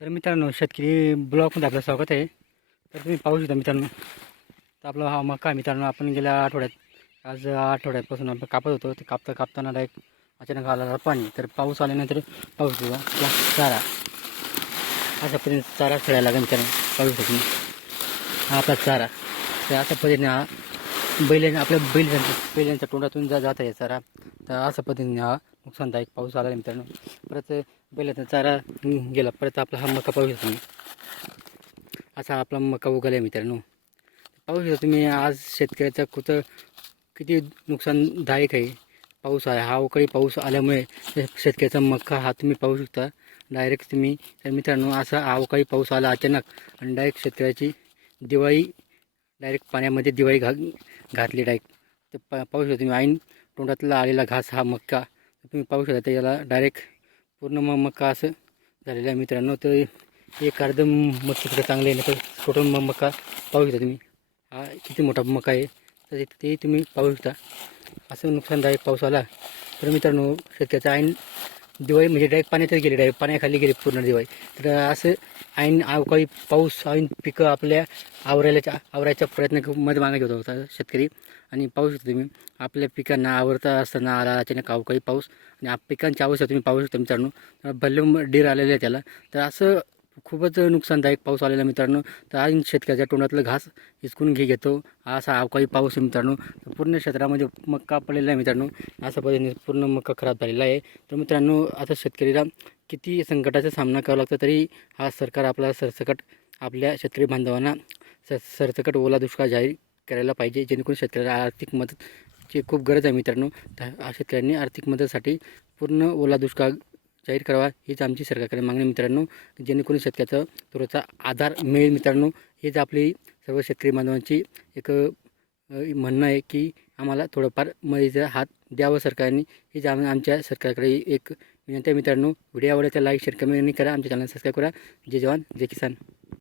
तर मित्रांनो शेतकरी ब्लॉकमध्ये आपलं स्वागत आहे. तर तुम्ही पाहू शकता मित्रांनो तर आपला हा मका मित्रांनो. आपण गेल्या आठवड्यात आज आठवड्यापासून आपण कापत होतो. ते कापता कापताना डायरेक्ट अचानक आला पाणी. तर पाऊस आल्यानंतर पाऊस किंवा आपला चारा. अशा पद्धतीने चारा खेळायला लागेल मित्रांनो. पाहू शकतो हा आपला चारा. तर अशा पद्धतीने हा बैलांच्या आपल्या बैलांच्या बैलांच्या तोंडातून जा जात आहे चारा. तर अशा पद्धतीने हा नुकसानदायक पाऊस आला मित्रांनो. परत बैलाचा चारा गेला परत आपला हा मका पाहू शकता तुम्ही. असा आपला मका उगाला आहे मित्रांनो. पाहू शकता तुम्ही आज शेतकऱ्याचा कुठं किती नुकसानदायक आहे. पाऊस आहे हा अवकाळी पाऊस आल्यामुळे शेतकऱ्याचा मका हा तुम्ही पाहू शकता. डायरेक्ट तुम्ही तर मित्रांनो असा अवकाळी पाऊस आला अचानक आणि डायरेक्ट शेतकऱ्याची दिवाळी डायरेक्ट पाण्यामध्ये दिवाळी घा घातली डायरेक्ट ते पा पाहू शकता तुम्ही ऐन तोंडातला आलेला घास हा मक्का तुम्ही पाहू शकता त्याला डायरेक्ट पूर्ण म मका असं झालेलं आहे मित्रांनो. तर एक अर्ध मक्की तिकडे चांगले आहे ना तर टोटल मग मका पाहू शकता तुम्ही. हा किती मोठा मका आहे. तर तेही ते तुम्ही पाहू शकता. असं नुकसानदायक पाऊस आला. तर मित्रांनो शेतकऱ्याचा ऐन दिवाळी म्हणजे डायरेक्ट पाण्यातच गेली डायरेक्ट पाण्याखाली गेली पूर्ण दिवाळी. तर असं ऐन अवकाळी पाऊस ऐन पिकं आपल्या आवरायला आवरायचा प्रयत्नमध्ये मागे घेत होता शेतकरी. आणि पाहू शकता तुम्ही आपल्या पिकांना आवरता असताना आला अचानक अवकाळी पाऊस. आणि आप पिकांची तुम्ही पाहू शकता मित्रांनो. भल्ले डीर आलेले आहे त्याला. तर असं खूपच नुकसानदायक पाऊस आलेला मित्रांनो. तर आज शेतकऱ्याच्या तोंडातलं घास हिसकून घे घेतो. हा असा अवकाळी पाऊस आहे मित्रांनो. तर पूर्ण क्षेत्रामध्ये मक्का पडलेला आहे मित्रांनो. अशा पद्धतीने पूर्ण मक्का खराब झालेला आहे. तर मित्रांनो आता शेतकरीला किती संकटाचा सामना करावा लागतो तरी हा सरकार आपला सरसकट आपल्या शेतकरी बांधवांना स सरसकट ओला दुष्काळ जाहीर करायला पाहिजे. जेणेकरून शेतकऱ्याला आर्थिक मदतची खूप गरज आहे मित्रांनो. तर शेतकऱ्यांनी आर्थिक मदतीसाठी पूर्ण ओला दुष्काळ जाहीर करावा हीच आमची सरकारकडे मागणी मित्रांनो. जेणेकरून शेतकऱ्याचा थोडासा आधार मिळेल मित्रांनो. हीच आपली सर्व शेतकरी बांधवांची एक म्हणणं आहे की आम्हाला थोडंफार मदतीचा हात द्यावं सरकारने. हीच आम आमच्या सरकारकडे एक विनंती आहे मित्रांनो. व्हिडिओ आवडला लाईक शेअर कमेंट करा. आमच्या चॅनल सबस्क्राईब करा. जय जवान जय किसान.